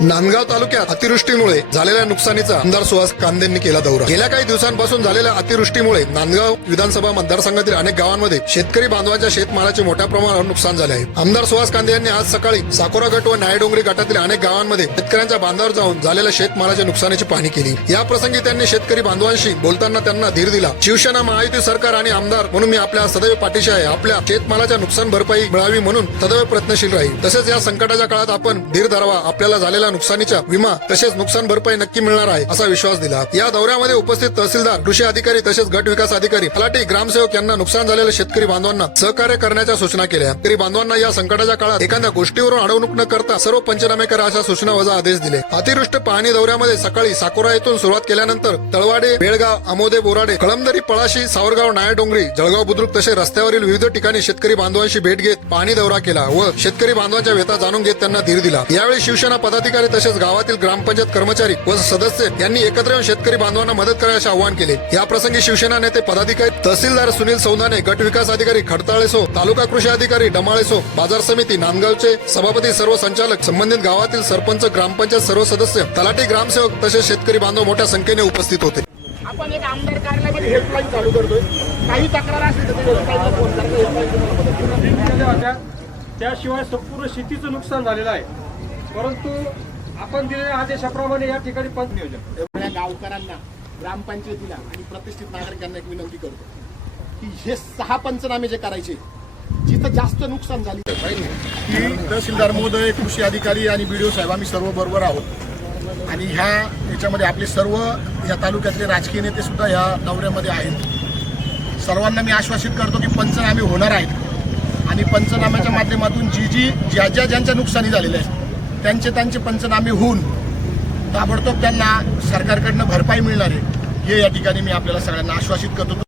नांदगाव तालुक्यात अतिवृष्टीमुळे झालेल्या नुकसानीचा आमदार सुहास कांदेंनी केला दौरा. गेल्या काही दिवसांपासून झालेल्या अतिवृष्टीमुळे नांदगाव विधानसभा मतदारसंघातील अनेक गावांमध्ये शेतकरी बांधवांच्या शेतमालाचे मोठ्या प्रमाणावर नुकसान झाले आहे. आमदार सुहास कांदे यांनी आज सकाळी साकोरा गट व नायडोंगरी गटातील अनेक गावांमध्ये शेतकऱ्यांच्या बांधावर जाऊन झालेल्या शेतमालाच्या नुकसानीची पाहणी केली. या प्रसंगी त्यांनी शेतकरी बांधवांशी बोलताना त्यांना धीर दिला. शिवसेना महायुती सरकार आणि आमदार म्हणून मी आपल्या सदैव पाठीशी आहे. आपल्या शेतमालाच्या नुकसान भरपाई मिळावी म्हणून सदैव प्रयत्नशील राहील. तसेच या संकटाच्या काळात आपण धीर धरावा. आपल्याला झालेल्या नुकसानीच्या विमा तसेच नुकसान भरपाई नक्की मिळणार आहे असा विश्वास दिला. या दौऱ्यामध्ये उपस्थित तहसीलदार कृषी अधिकारी तसेच गट विकास अधिकारी तलाठी ग्रामसेवक यांना नुकसान झालेल्या शेतकरी बांधवांना सहकार्य करण्याच्या सूचना केल्या. तरी बांधवांना या संकटाच्या काळात एखाद्या गोष्टीवरून अडवणूक न करता सर्व पंचनामे करा अशा सूचना वजा आदेश दिले. अतिवृष्ट पाहणी दौऱ्यामध्ये सकाळी साकोरा येथून सुरुवात केल्यानंतर तळवाडे बेळगाव आमोदे बोराडे कळमदरी पळाशी सावरगाव नायडोंगरी जळगाव बुद्रुक तसे रस्त्यावरील विविध ठिकाणी शेतकरी बांधवांशी भेट घेत पाहणी दौरा केला व शेतकरी बांधवांच्या व्यथा जाणून घेत त्यांना धीर दिला. यावेळी शिवसेना पदा पदाधिकारी तसेच गावातील ग्रामपंचायत कर्मचारी व सदस्य यांनी एकत्र येऊन शेतकरी बांधवांना मदत करण्याचे आवाहन केले. या प्रसंगी शिवसेना नेते पदाधिकारी तहसीलदार सुनील सौंदाने गट विकास अधिकारी खडताळेसो तालुका कृषी अधिकारी डमाळेसो बाजार समिती नांदगावचे सभापती सर्व संचालक संबंधित गावातील सरपंच ग्रामपंचायत सर्व सदस्य तलाठी ग्रामसेवक तसेच शेतकरी बांधव मोठ्या संख्येने उपस्थित होते. आपण एक आमदार कार्यालयामध्ये हेल्पलाईन चालू करतोय. काही तक्रार असेल तर हेल्पलाईनला फोन हेल्पलाईन तुम्हाला मदत त्याशिवाय संपूर्ण शेतीचं नुकसान झालेलं आहे. परंतु आपण दिलेल्या आदेशाप्रमाणे या ठिकाणी पंच नियोजन एवढ्या गावकऱ्यांना ग्रामपंचायतीला आणि प्रतिष्ठित नागरिकांना एक विनंती करतो की हे सहा पंचनामे जे करायचे जिथं जास्त नुकसान झाली. की तहसीलदार महोदय कृषी अधिकारी आणि बीडीओ साहेब आम्ही सर्व बरोबर आहोत. आणि ह्या याच्यामध्ये आपले सर्व या तालुक्यातले राजकीय नेते सुद्धा ह्या दौऱ्यामध्ये आहेत. सर्वांना मी आश्वासित करतो की पंचनामे होणार आहेत. आणि पंचनाम्याच्या माध्यमातून जी जी ज्या ज्या ज्यांच्या नुकसानी झालेल्या आहेत त्यांचे त्यांचे पंचनामे होऊन ताबडतोब त्यांना सरकारकडनं भरपाई मिळणार आहे. हे या ठिकाणी मी आपल्याला सगळ्यांना आश्वासित करतो.